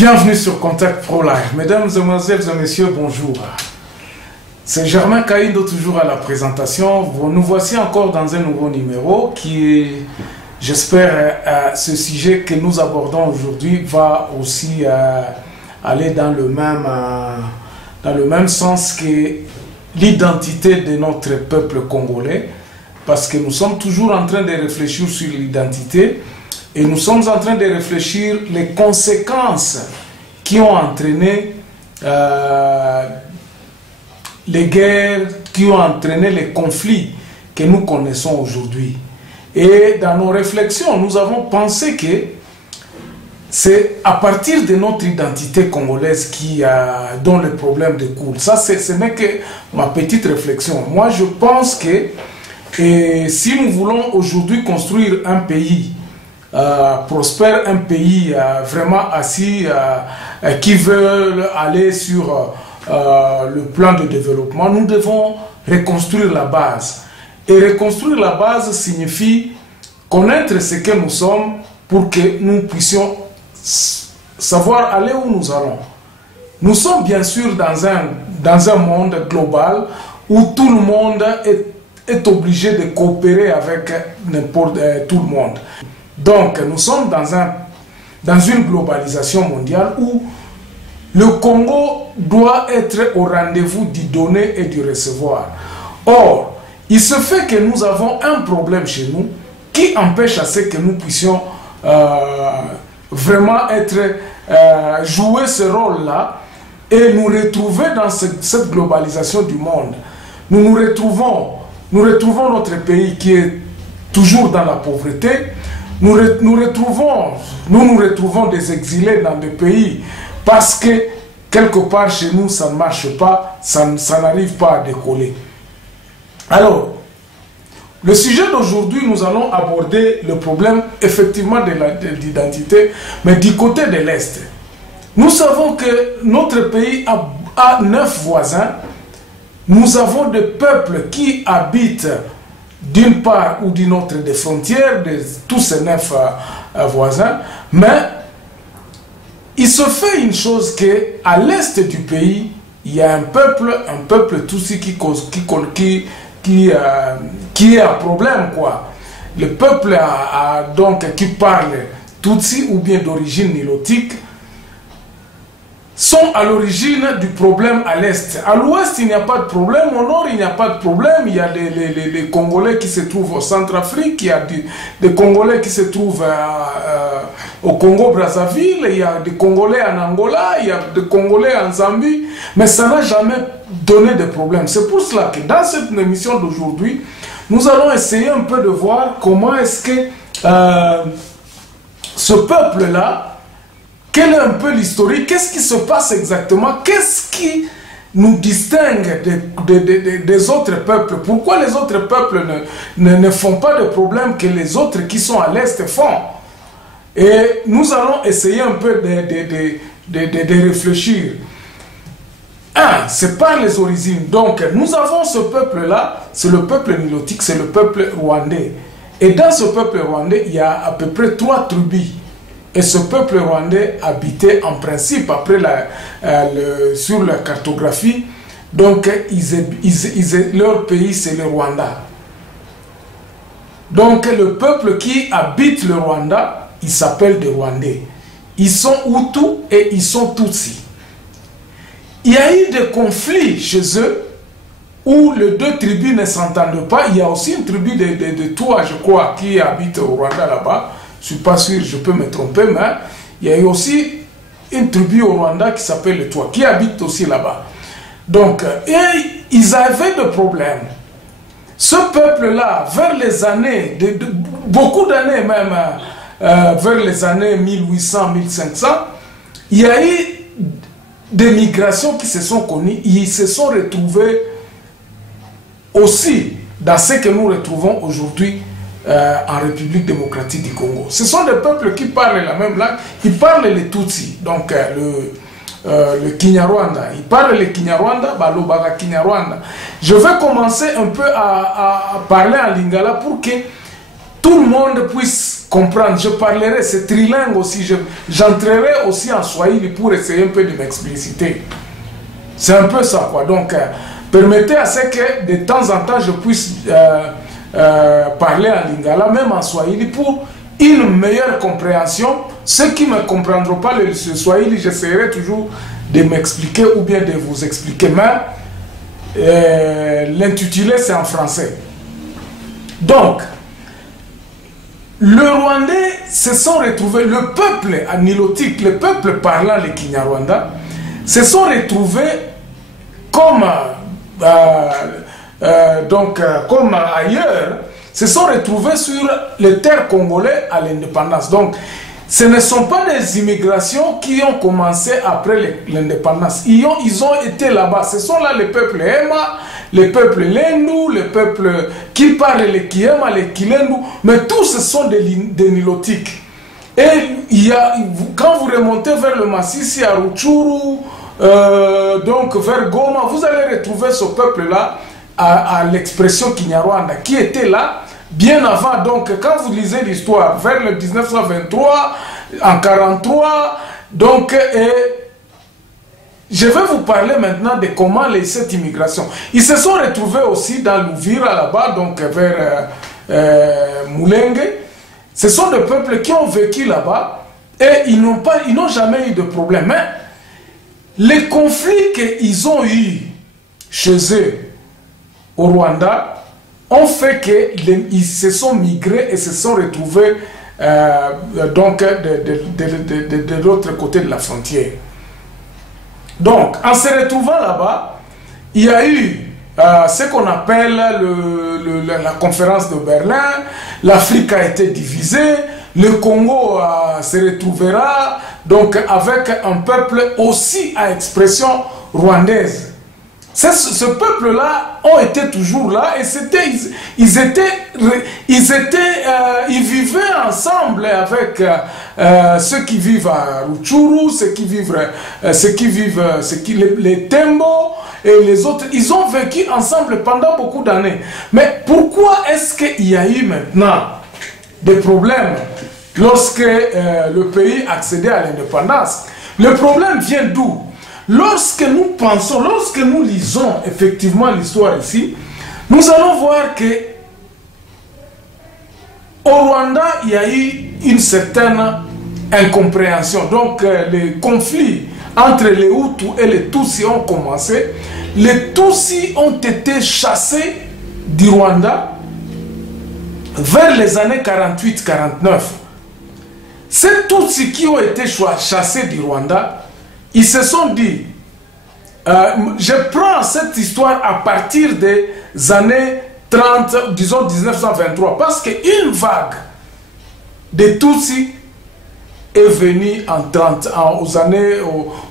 Bienvenue sur Contact Pro Live. Mesdames, Mesdemoiselles et Messieurs, bonjour. C'est Germain Kaïndo, toujours à la présentation. Nous voici encore dans un nouveau numéro qui, j'espère, ce sujet que nous abordons aujourd'hui va aussi aller dans le même sens que l'identité de notre peuple congolais, parce que nous sommes toujours en train de réfléchir sur l'identité. Et nous sommes en train de réfléchir les conséquences qui ont entraîné les guerres, qui ont entraîné les conflits que nous connaissons aujourd'hui. Et dans nos réflexions, nous avons pensé que c'est à partir de notre identité congolaise dont le problème découle. Ça, ce n'est que ma petite réflexion. Moi, je pense que si nous voulons aujourd'hui construire un pays prospère, un pays vraiment assis, qui veut aller sur le plan de développement, nous devons reconstruire la base. Et reconstruire la base signifie connaître ce que nous sommes pour que nous puissions savoir aller où nous allons. Nous sommes bien sûr dans un monde global où tout le monde est obligé de coopérer avec tout le monde. Donc, nous sommes dans une globalisation mondiale où le Congo doit être au rendez-vous du donner et du recevoir. Or, il se fait que nous avons un problème chez nous qui empêche à ce que nous puissions vraiment jouer ce rôle-là et nous retrouver dans cette globalisation du monde. Nous retrouvons notre pays qui est toujours dans la pauvreté. Nous nous retrouvons des exilés dans des pays parce que quelque part chez nous ça ne marche pas, ça n'arrive pas à décoller. Alors, le sujet d'aujourd'hui, nous allons aborder le problème effectivement de l'identité, mais du côté de l'Est. Nous savons que notre pays a 9 voisins. Nous avons des peuples qui habitent d'une part ou d'une autre des frontières de tous ces 9 voisins, mais il se fait une chose qu'à l'est du pays, il y a un peuple Tutsi qui est un problème, quoi. Le peuple donc, qui parle Tutsi ou bien d'origine nilotique sont à l'origine du problème à l'est. À l'ouest, il n'y a pas de problème. Au nord, il n'y a pas de problème. Il y a les Congolais qui se trouvent au Centrafrique. Il y a des Congolais qui se trouvent au Congo-Brazzaville. Il y a des Congolais en Angola. Il y a des Congolais en Zambie. Mais ça n'a jamais donné de problème. C'est pour cela que dans cette émission d'aujourd'hui, nous allons essayer un peu de voir comment est-ce que ce peuple-là, quel est un peu l'historique, qu'est-ce qui se passe exactement, qu'est-ce qui nous distingue des autres peuples, pourquoi les autres peuples ne font pas de problème que les autres qui sont à l'Est font. Et nous allons essayer un peu de réfléchir. C'est par les origines. Donc, nous avons ce peuple-là, c'est le peuple nilotique, c'est le peuple rwandais. Et dans ce peuple rwandais, il y a à peu près 3 tribus. Et ce peuple rwandais habitait en principe, après sur la cartographie, donc leur pays c'est le Rwanda. Donc le peuple qui habite le Rwanda, il s'appelle des Rwandais. Ils sont Hutus et ils sont Tutsi. Il y a eu des conflits chez eux où les 2 tribus ne s'entendent pas. Il y a aussi une tribu de Toua, je crois, qui habite au Rwanda là-bas. Je ne suis pas sûr, je peux me tromper, mais il y a eu aussi une tribu au Rwanda qui s'appelle les Toua, qui habite aussi là-bas. Donc, ils avaient des problèmes. Ce peuple-là, vers les années, beaucoup d'années même, vers les années 1800-1500, il y a eu des migrations qui se sont connues. Ils se sont retrouvés aussi dans ce que nous retrouvons aujourd'hui en République démocratique du Congo. Ce sont des peuples qui parlent la même langue, ils parlent les Tutsi, donc le Kinyarwanda. Ils parlent le Kinyarwanda, Balobaga Kinyarwanda. Je vais commencer un peu à parler en lingala pour que tout le monde puisse comprendre. Je parlerai, c'est trilingue aussi. J'entrerai aussi en Swahili pour essayer un peu de m'expliciter. C'est un peu ça, quoi. Donc, permettez à ce que de temps en temps, je puisse parler en lingala, même en Swahili, pour une meilleure compréhension. Ceux qui ne comprendront pas le Swahili, j'essaierai toujours de m'expliquer ou bien de vous expliquer. Mais l'intitulé, c'est en français. Donc, le Rwandais se sont retrouvés, le peuple nilotique, le peuple parlant le Kinyarwanda, se sont retrouvés comme, comme ailleurs, se sont retrouvés sur les terres congolaises à l'indépendance. Donc, ce ne sont pas des immigrations qui ont commencé après l'indépendance. Ils ont été là-bas. Ce sont là les peuples Hema, les peuples Lendu, les peuples qui parlent les Kiema, les Kilendu, mais tous ce sont des nilotiques. Et quand vous remontez vers le Massissi, à Rutshuru, donc vers Goma, vous allez retrouver ce peuple-là à l'expression Kinyarwanda qui était là bien avant. Donc quand vous lisez l'histoire vers le 1923, en 1943, donc je vais vous parler maintenant de comment cette immigration. Ils se sont retrouvés aussi dans l'Ouvira là-bas, donc vers Moulenge. Ce sont des peuples qui ont vécu là-bas et ils n'ont jamais eu de problème. Mais les conflits qu'ils ont eu chez eux au Rwanda ont fait qu'ils se sont migrés et se sont retrouvés donc de l'autre côté de la frontière. Donc, en se retrouvant là-bas, il y a eu ce qu'on appelle la conférence de Berlin. L'Afrique a été divisée, le Congo se retrouvera donc avec un peuple aussi à expression rwandaise. Ce peuple-là ont été toujours là et ils vivaient ensemble avec ceux qui vivent à Rutshuru, les Tembo et les autres. Ils ont vécu ensemble pendant beaucoup d'années. Mais pourquoi est-ce qu'il y a eu maintenant des problèmes lorsque le pays accédait à l'indépendance? Le problème vient d'où? Lorsque nous pensons, lorsque nous lisons effectivement l'histoire ici, nous allons voir que au Rwanda, il y a eu une certaine incompréhension. Donc, les conflits entre les Hutus et les Tutsis ont commencé. Les Tutsis ont été chassés du Rwanda vers les années 48-49. Ces Tutsis qui ont été chassés du Rwanda, ils se sont dit, je prends cette histoire à partir des années 30, disons 1923, parce qu'une vague de Tutsis est venue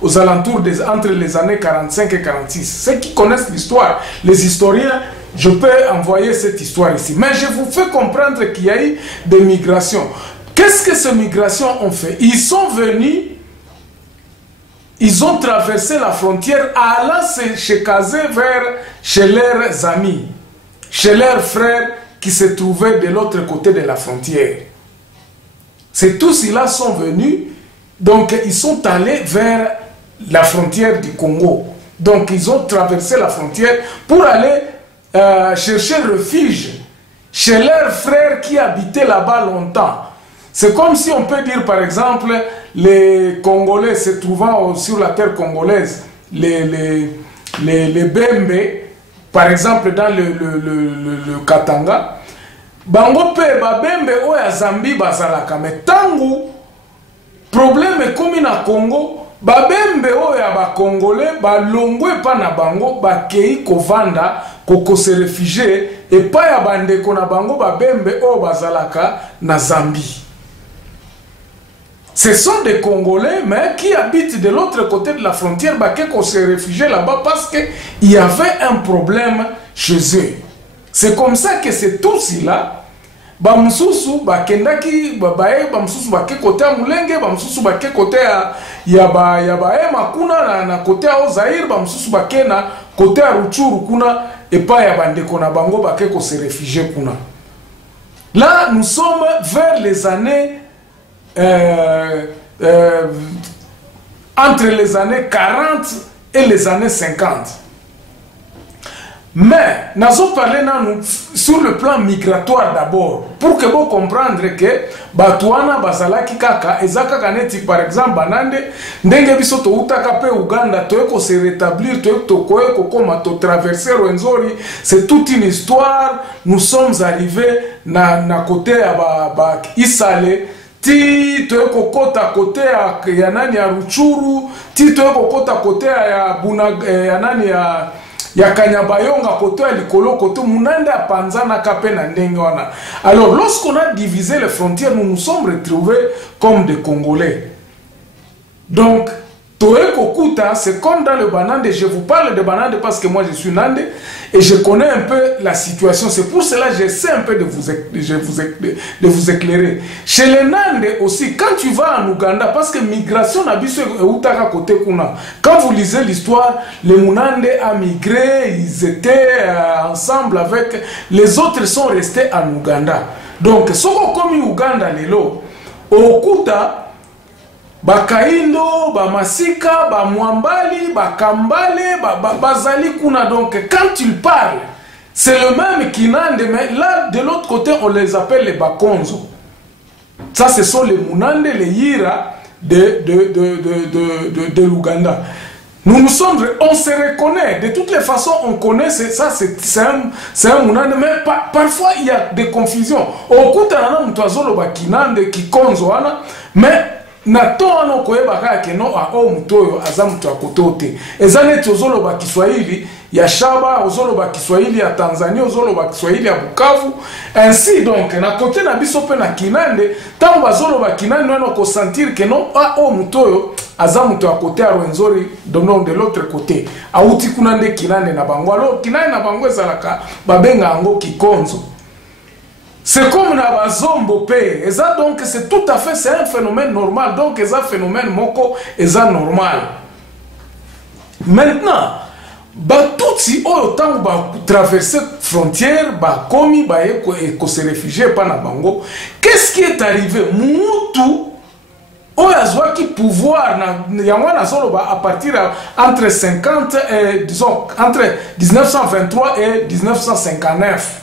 aux alentours entre les années 45 et 46. Ceux qui connaissent l'histoire, les historiens, je peux envoyer cette histoire ici. Mais je vous fais comprendre qu'il y a eu des migrations. Qu'est-ce que ces migrations ont fait? Ils sont venus. Ils ont traversé la frontière allant se caser chez leurs amis, chez leurs frères qui se trouvaient de l'autre côté de la frontière. C'est tous ceux-là sont venus, donc ils sont allés vers la frontière du Congo. Donc ils ont traversé la frontière pour aller chercher refuge chez leurs frères qui habitaient là-bas longtemps. C'est comme si on peut dire par exemple les Congolais se trouvant sur la terre congolaise, les Bembe, par exemple dans le Katanga, bango pe ba Bembe oya Zambie bazalaka, mais tangu problème comme na Congo, ba Bembe oya ba Congolais ba longwe pa na bango ba kei kovanda koko se réfugier et pa ya bandeko na bango ba Bembe o bazalaka na Zambie. Ce sont des Congolais, mais qui habitent de l'autre côté de la frontière, qu'on s'est réfugié là-bas parce qu'il y avait un problème chez eux. C'est comme ça que c'est tout cela. Bamsusu, bakendaki, babae, bamsusu, bake côté à Moulenge, bamsusu, bake côté à Yabae, Makuna, na côté à Ozaïr, bamsusu, bake na côté à Rutshuru, kuna, et pas Yabande, kona bango, bake qu'on s'est réfugié, kuna. Là, nous sommes vers les années... entre les années 40 et les années 50. Mais, nous avons parlé sur le plan migratoire d'abord, pour que vous compreniez que Batuana, Bazalaki Kaka, Ezaka Kaneti, par exemple, Banande, Ndenge Biso to Utaka pe Uganda, Toeko se rétablir, Toeko Koma, to traverser Rwenzori, c'est toute une histoire. Nous sommes arrivés na côté à Isale, ti Toeko Kota côté à Yanani à Ruchuru, ti Toeko Kota côté à Yanani à ya Kanyabayonga koto ya likolo koto munanda panzana kape na ndenge wana. Alors lorsqu'on a divisé les frontières, nous nous sommes retrouvés comme des Congolais. Donc Toe Kokuta, c'est comme dans le Banande. Je vous parle de Banande parce que moi je suis Nande et je connais un peu la situation. C'est pour cela que j'essaie un peu de vous éclairer. Chez les Nande aussi, quand tu vas en Ouganda, parce que migration n'a biso Utaka côté Kuna. Quand vous lisez l'histoire, les Munande a migré, ils étaient ensemble avec les autres, sont restés en Ouganda. Donc, ce qu'on comme Ouganda lelo, Okuta. Bakaindo, Bamasika, Bamwambali, Bakambale, Bazali Kuna. Donc, quand ils parlent, c'est le même Kinande, mais là, de l'autre côté, on les appelle les Bakonzo. Ça, ce sont les Munande, les Yira de l'Ouganda. On se reconnaît. De toutes les façons, on connaît, ça, c'est un Munande, mais parfois, il y a des confusions. Au coup, Kinande, Kikonzo, mais nato ano koyeba ke no a o mutoyo azamuto akotote ezane tozolo ba Kiswahili ya Shaba, ozolo ba Kiswahili ya Tanzania, ozolo ba Kiswahili ya Bukavu, ainsi donc na côté na biso pe na Kinande tango bazolo ba Kinande no ko sentir que non a o mutoyo azamuto akote a Rwenzori de l'autre côté auti kunande Kinande na bango. Alors Kinande na bango ezalaka babenga ango Kikonzo. C'est comme na bazombo pe. Et ça donc c'est tout à fait, c'est un phénomène normal. Donc c'est un phénomène moko, et ça normal. Maintenant, Batutsi autant ba traverser frontière, ba komi ba eko se réfugier pa na bango. Qu'est-ce qui est arrivé? Mutu oyazwa ki pouvoir na yangwana solo ba à partir entre 50 et disons entre 1923 et 1959.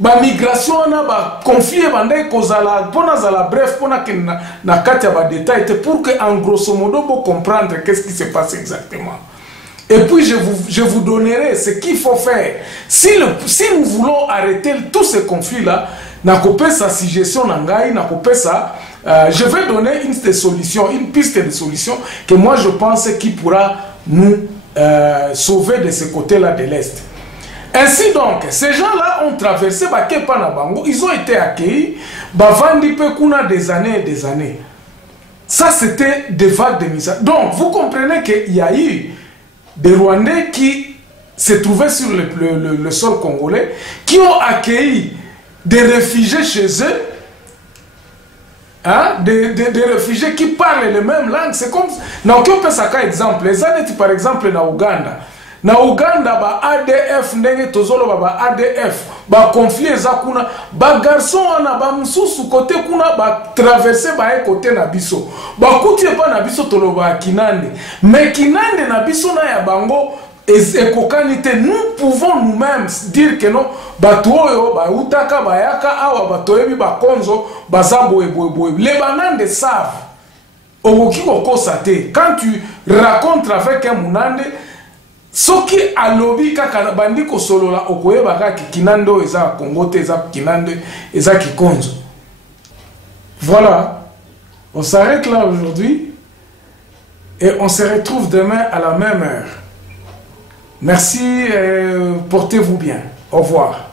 Ba migration na ba confier bande kozala pona zala bref pona ke na kati ya ba détail pour que en grosso modo pour comprendre qu'est-ce qui s'est passé exactement. Et puis je vous donnerai ce qu'il faut faire si nous voulons arrêter tous ces conflits là na kopesa suggestion na ngai na kopesa je vais donner une piste de solution que moi je pense qui pourra nous sauver de ce côté-là de l'Est. Ainsi donc, ces gens-là ont traversé Bakepa na Bango, ils ont été accueillis, Bavandi Pekuna des années et des années. Ça, c'était des vagues de misère. Donc, vous comprenez qu'il y a eu des Rwandais qui se trouvaient sur le sol congolais, qui ont accueilli des réfugiés chez eux, hein, des réfugiés qui parlent les mêmes langues. C'est comme... Dans quel exemple, les années, par exemple, na Ouganda. Na Uganda ba ADF ndenge tozolo ba ADF ba conflit eza kuna ba garçon wana ba mususu côté kuna ba traverser ba côté na biso ba kutie pa na biso toloba Kinande mais Kinande na biso na ya bango ekokanite. Nous pouvons nous-mêmes dire que non batoyo ba utaka ba yaka awa batoyebi ba konzo bazabo eboeboe les Banande savent okoki kokosate quand tu racontes avec un Munande. Ce qui a lobby kaka bandi ko solola okoye baka Kinando eza Congo te eza Kinando eza Kikonzo. Voilà, on s'arrête là aujourd'hui et on se retrouve demain à la même heure. Merci, portez-vous bien. Au revoir.